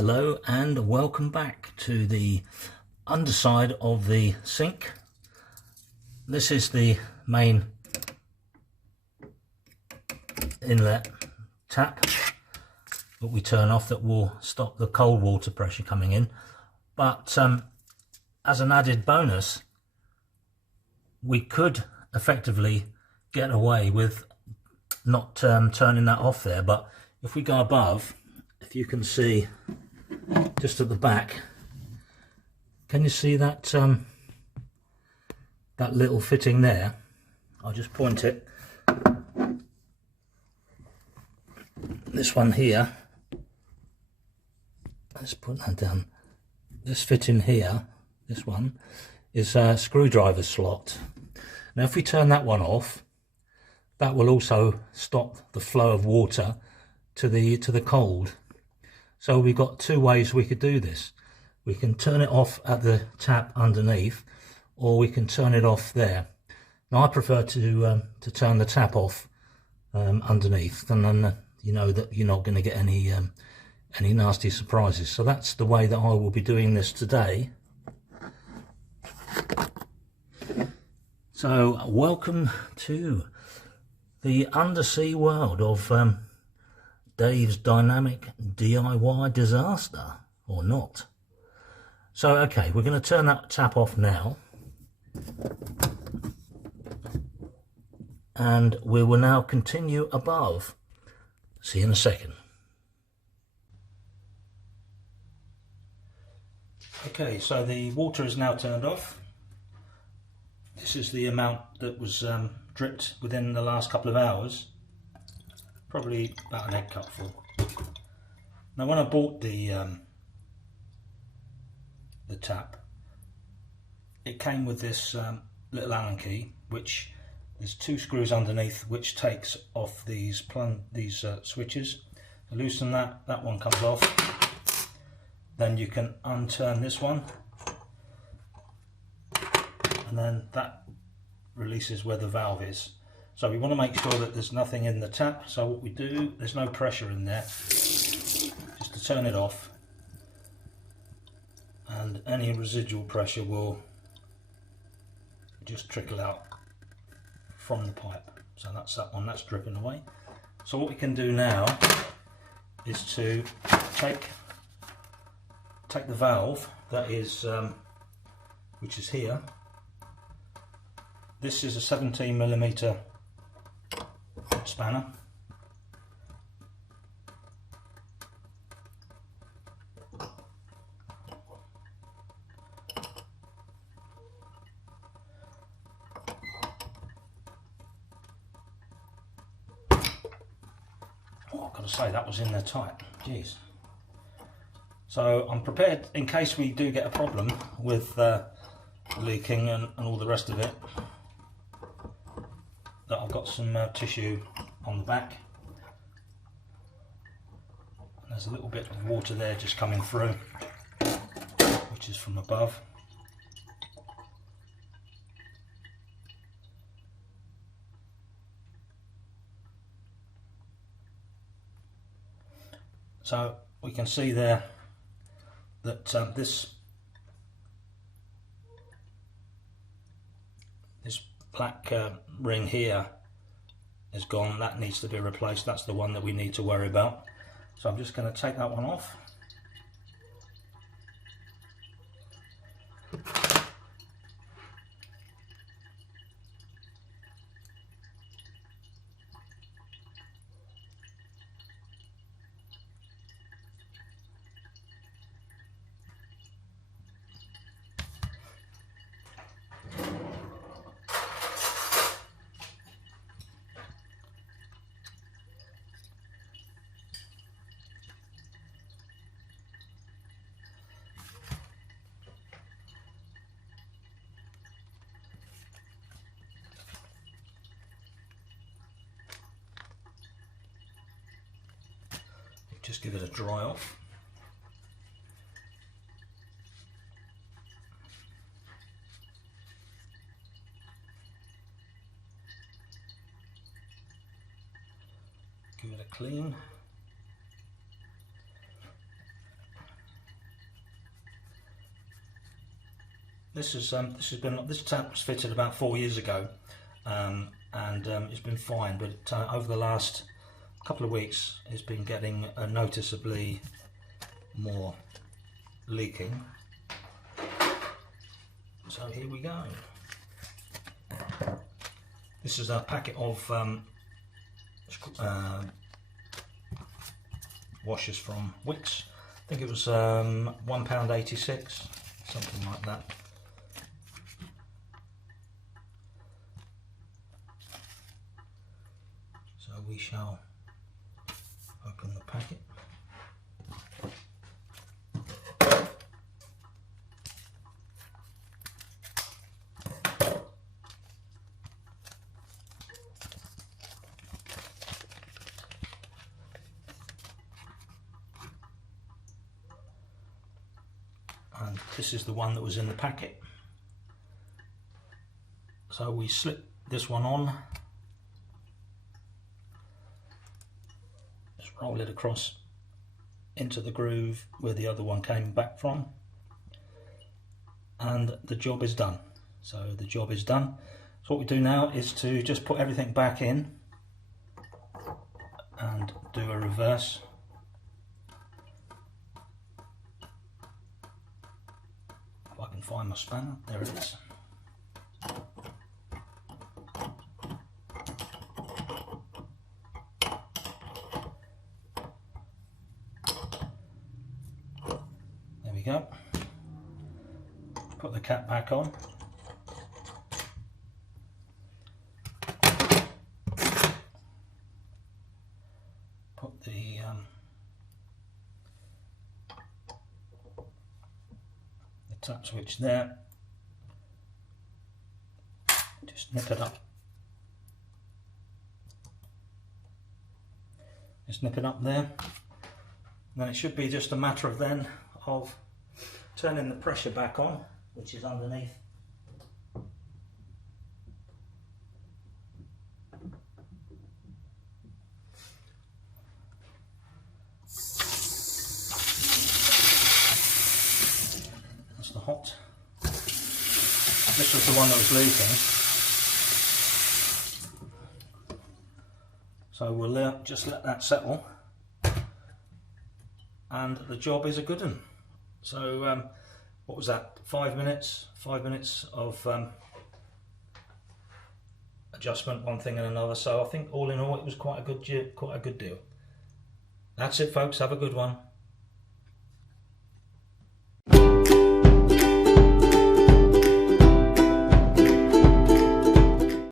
Hello and welcome back to the underside of the sink. This is the main inlet tap that we turn off that will stop the cold water pressure coming in. But as an added bonus, we could effectively get away with not turning that off there. But if we go above, if you can see just at the back, can you see that that little fitting there? I'll just point it. This one here, let's put that down. This fitting here, this one, is a screwdriver slot. Now if we turn that one off, that will also stop the flow of water to the cold. So we've got two ways we could do this. We can turn it off at the tap underneath, or we can turn it off there. Now I prefer to turn the tap off underneath, and then you know that you're not going to get any nasty surprises. So that's the way that I will be doing this today. So welcome to the undersea world of Dave's dynamic DIY disaster, or not. So okay, we're going to turn that tap off now, and we will now continue above. See you in a second. Okay, so the water is now turned off. This is the amount that was dripped within the last couple of hours. Probably about an egg cup full. Now when I bought the tap, it came with this little Allen key, which there's two screws underneath, which takes off these switches. So loosen that, that one comes off. Then you can unturn this one, and then that releases where the valve is. So we want to make sure that there's nothing in the tap. So what we do, there's no pressure in there, just to turn it off, and any residual pressure will just trickle out from the pipe. So that's that one, that's dripping away. So what we can do now is to take the valve that is which is here. This is a 17mm spanner. Oh, I've got to say, that was in there tight. Jeez. So I'm prepared in case we do get a problem with leaking and all the rest of it, that I've got some tissue on the back. And there's a little bit of water there just coming through, which is from above. So we can see there that this black ring here is gone. That needs to be replaced. That's the one that we need to worry about. So I'm just going to take that one off. Just give it a dry off. Give it a clean. this tap was fitted about 4 years ago, and it's been fine, but over the last couple of weeks it's been getting noticeably more leaking. So here we go. This is a packet of washers from Wix. I think it was £1.86, something like that. So we shall open the packet. And this is the one that was in the packet. So we slip this one on, just roll it across into the groove where the other one came back from, and the job is done. So the job is done. So what we do now is to just put everything back in and do a reverse. If I can find my spanner, there it is. There we go. Put the cap back on. Put the tap switch there. Just nip it up. Just nip it up there. Then it should be just a matter of then of turning the pressure back on, which is underneath. That's the hot. This was the one that was leaking. So we'll just let that settle, and the job is a good one. So what was that? 5 minutes? 5 minutes of adjustment, one thing and another. So I think all in all, it was quite a good deal. That's it, folks. Have a good one.